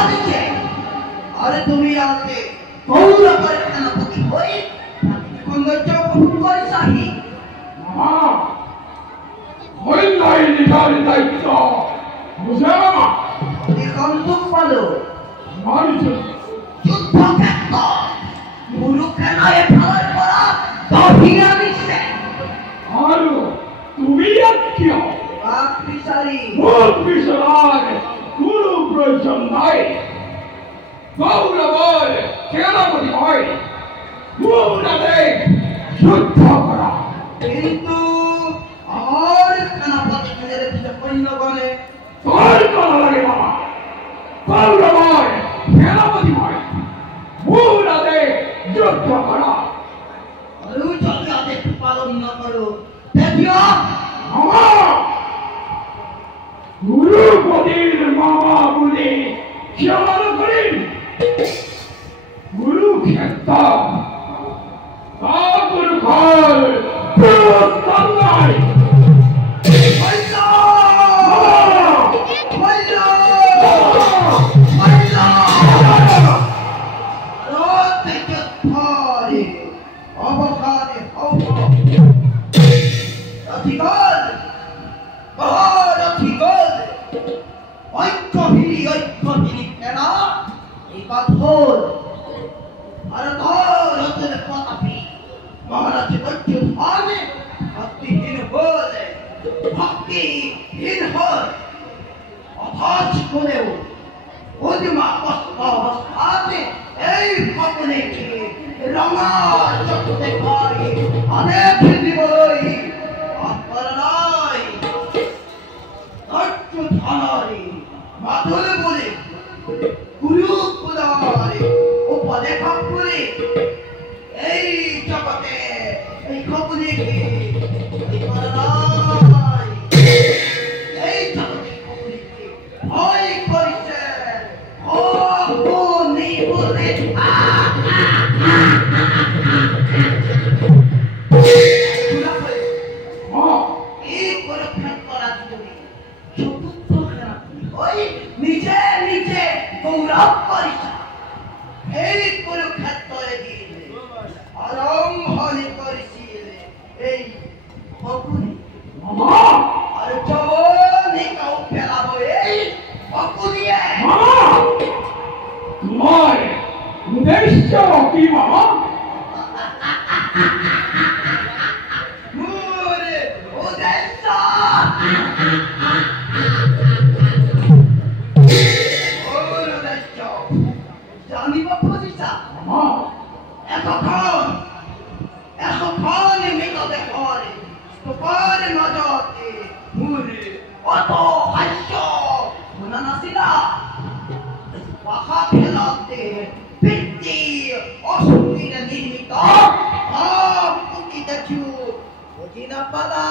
দিচ্ছে আরে তুমি আজকে গৌর করে সেনাপতি হই সৌন্দর্য উপভোগ করি চাহি হইলাই নিজার দায়িত্ব বুঝে মামা এখন তুম পালো মারিছে যুদ্ধক্ষেত্র গুরুক্ষেনায় ফেলার করা দহিয়া দিচ্ছে আর তুমি কি হও বাপ বিচারি মুখ বিচার কোনো প্রয়োজন নাই গৌরবর সেনাপতি হয় মুখ যুদ্ধ করা কিন্তু আমার সেনাপতি মেরে দিতে সৈন্যগণে তোর করা লাগে বাবা গৌরবর সেনাপতি হয় মুখ যুদ্ধ করা আরো যদি আদেশ পালন না করো দেখিও গুরুপতির মামা বলে কেমন করেন গুরুক্ষেত্র তাগুর ঘর পুরস্কার Pada